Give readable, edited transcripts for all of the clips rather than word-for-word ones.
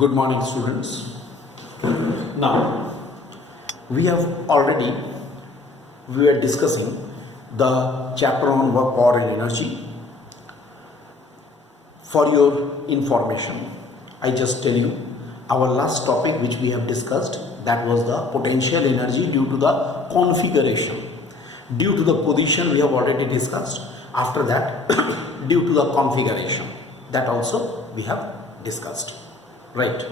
Good morning, students. Now, we were discussing the chapter on work, power and energy. For your information, I just tell you our last topic which we have discussed, that was the potential energy due to the configuration. Due to the position we have already discussed. After that, due to the configuration, that also we have discussed. Right,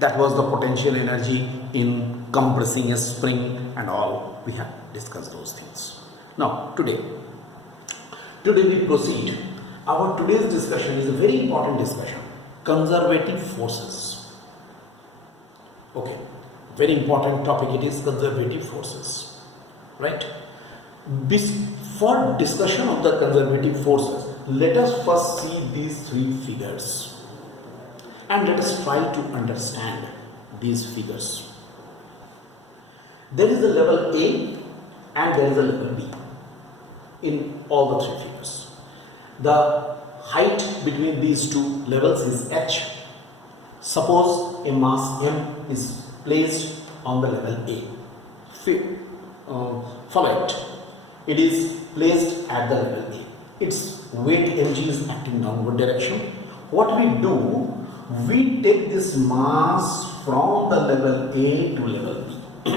that was the potential energy in compressing a spring and all. We have discussed those things. Now today we proceed. Our today's discussion is a very important discussion, conservative forces. Okay, very important topic, it is conservative forces. Right, for discussion of the conservative forces, let us first see these three figures. And let us try to understand these figures. There is a level A and there is a level B in all the three figures. The height between these two levels is h. Suppose a mass m is placed on the level A. Follow it. It is placed at the level A. Its weight mg is acting downward direction. What we do, we take this mass from the level A to level B.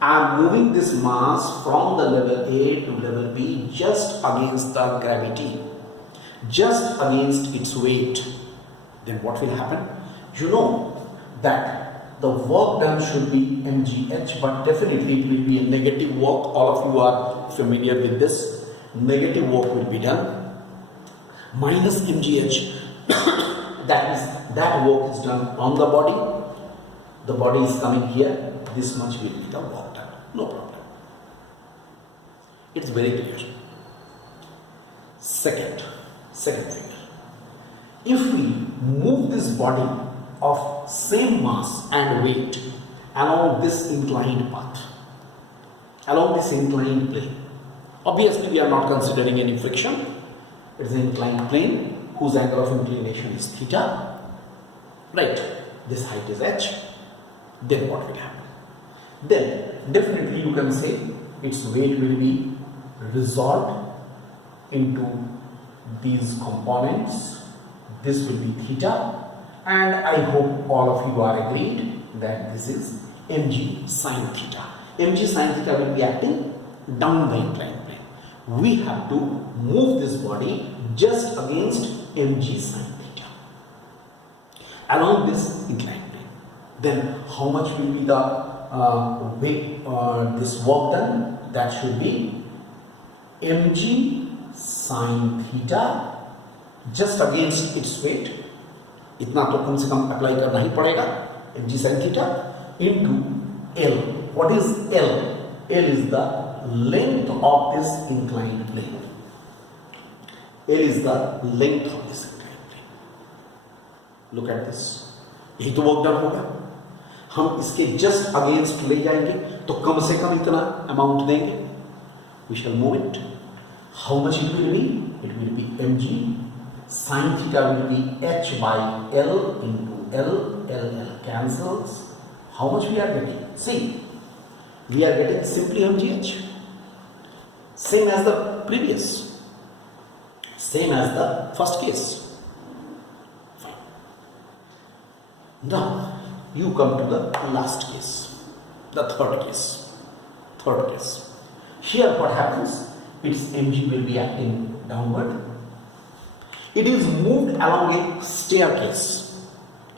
I am moving this mass from the level A to level B just against the gravity, just against its weight. Then what will happen? You know that the work done should be mgh, but definitely it will be a negative work. All of you are familiar with this. Negative work will be done. Minus mgh. That work is done on the body. The body is coming here. This much will be the work done. No problem. It's very clear. Second figure. If we move this body of same mass and weight along this inclined path, along this inclined plane, obviously we are not considering any friction. It's an inclined plane whose angle of inclination is theta. Right, this height is h. Then what will happen? Then definitely you can say its weight will be resolved into these components. This will be theta, and I hope all of you are agreed that this is mg sine theta. Mg sine theta will be acting down the inclined plane. We have to move this body just against mg sine theta along this inclined plane. Then how much will be the weight, this work done? That should be mg sine theta just against its weight. इतना तो कम से कम apply करना ही पड़ेगा. mg sine theta into L. What is L? L is the length of this inclined plane. L is the length of this inclined plane. Look at this. यही तो work done होगा. हम इसके जस्ट अगेंस्ट ले जाएंगे तो कम से कम इतना अमाउंट देंगे. We shall move it. How much it will be? It will be mg sin theta will be h by L into L. L cancels. How much we are getting? See, we are getting simply mgh. Same as the previous. Same as the first case. Fine. Now you come to the last case, the third case. Here what happens? Its mg will be acting downward. It is moved along a staircase.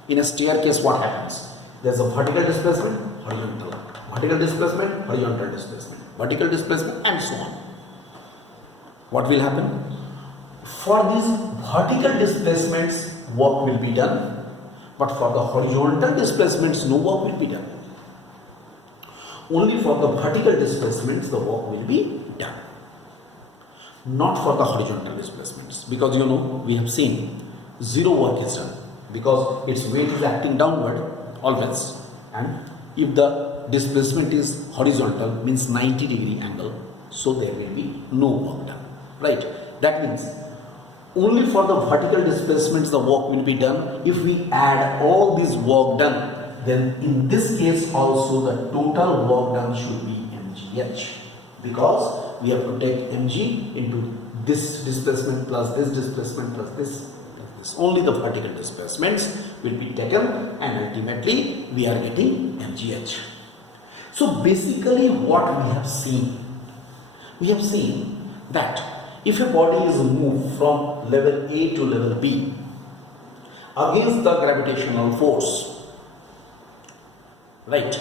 In a staircase what happens? There's a vertical displacement, horizontal. Vertical displacement, horizontal displacement. Vertical displacement, and so on. What will happen? For these vertical displacements, work will be done, but for the horizontal displacements, no work will be done. Only for the vertical displacements, the work will be done. Not for the horizontal displacements, because you know, we have seen zero work is done, because its weight is acting downward always, and if the displacement is horizontal, means 90-degree angle, so there will be no work done. Right, that means only for the vertical displacements the work will be done. If we add all this work done, then in this case also the total work done should be mgh, because we have to take mg into this displacement plus this displacement plus this. Only the vertical displacements will be taken and ultimately we are getting mgh. So basically what we have seen that if a body is moved from level A to level B against the gravitational force, right,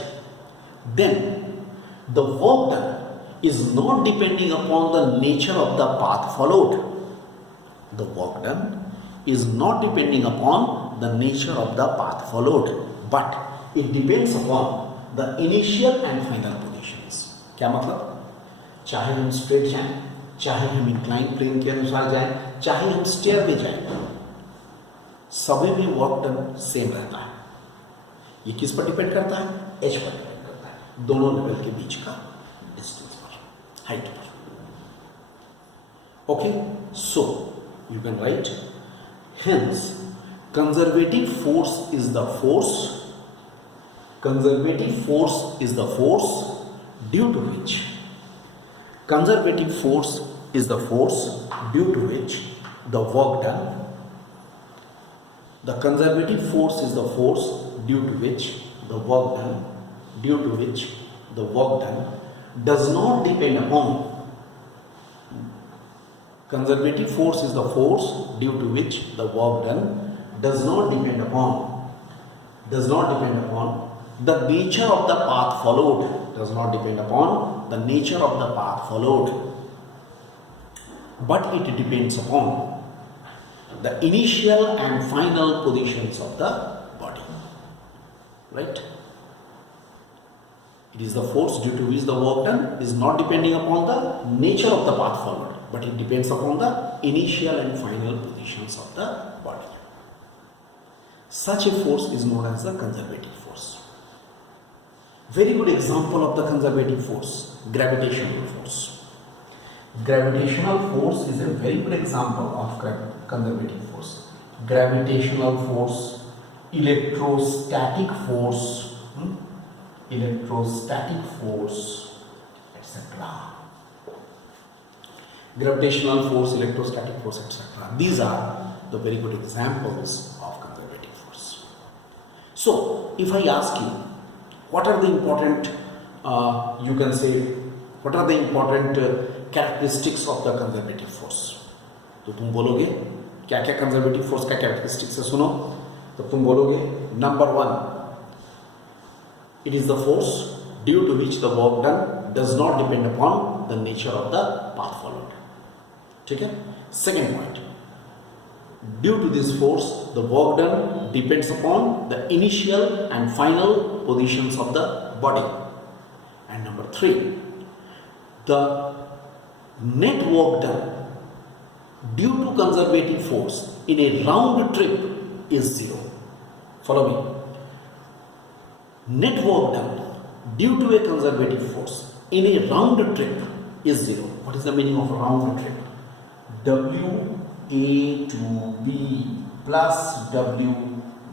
then the work done is not depending upon the nature of the path followed. The work done is not depending upon the nature of the path followed, but it depends upon the initial and final positions. क्या मतलब? चाहे हम straight जाएं, चाहे हम incline plane के अनुसार जाएं, चाहे हम स्टेयर पे जाएं, सभी में वर्क डन सेम रहता है. ये किस पर डिपेंड करता है? एच पर डिपेंड करता है, दोनों लेवल के बीच का डिस्टेंस पर, हाइट पर. Okay, so you can write, hence conservative force is the force due to which the work done does not depend upon conservative force is the force due to which the work done does not depend upon the nature of the path followed, but it depends upon the initial and final positions of the body, right? It is the force due to which the work done is not depending upon the nature of the path followed, but it depends upon the initial and final positions of the body. Such a force is known as the conservative force. Very good example of the conservative force, gravitational force. Gravitational force is a very good example of conservative force. Gravitational force, electrostatic force, etc. Gravitational force, electrostatic force, etc. These are the very good examples of conservative force. So, if I ask you, what are the important, characteristics of the conservative force? तो तुम बोलोगे क्या क्या conservative force का characteristics है, सुनो. तो तुम बोलोगे number 1, it is the force due to which the work done does not depend upon the nature of the path followed. ठीक है. Second point, due to this force the work done depends upon the initial and final positions of the body. And number 3, the net work done due to conservative force in a round trip is 0. Follow me. Net work done due to a conservative force in a round trip is 0. What is the meaning of round trip? W A to B plus W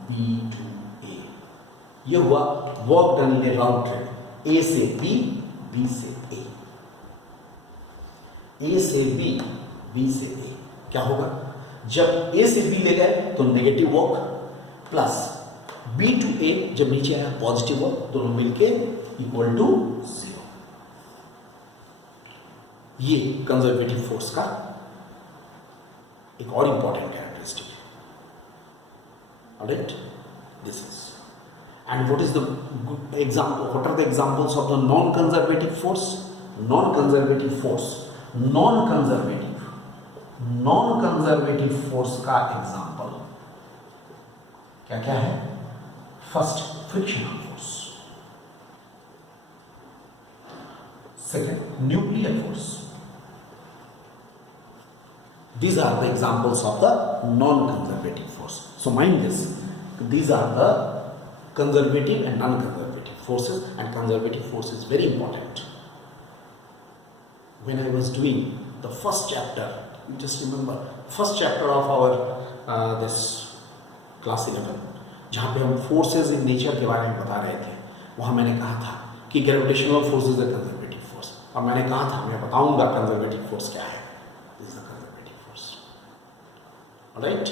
B to A. ये हुआ work done in A round trip, A से B, B से A, A से B, B से A. क्या होगा? जब A से B ले गए तो negative work plus B to A जब नीचे आया पॉजिटिव वर्क, दोनों मिलके इक्वल टू 0. ये कंजर्वेटिव फोर्स का एक और इंपॉर्टेंट कैरेक्टरिस्टिक है. Alright, this is. And what is the example, what are the examples of the non conservative force? Non conservative force का एग्जांपल क्या क्या है? First, frictional force. Second, nuclear force. These are the examples of the non-conservative force. So mind this, these are the conservative and non-conservative forces, and conservative force is very important. When I was doing the first chapter You just remember first chapter of our this class 11, जहाँ पे हम forces in nature के बारे में बता रहे थे, वहाँ मैंने कहा था कि gravitational force is a conservative force, और मैंने कहा था मैं बताऊंगा कंजर्वेटिव फोर्स क्या है. This is the conservative force. Alright.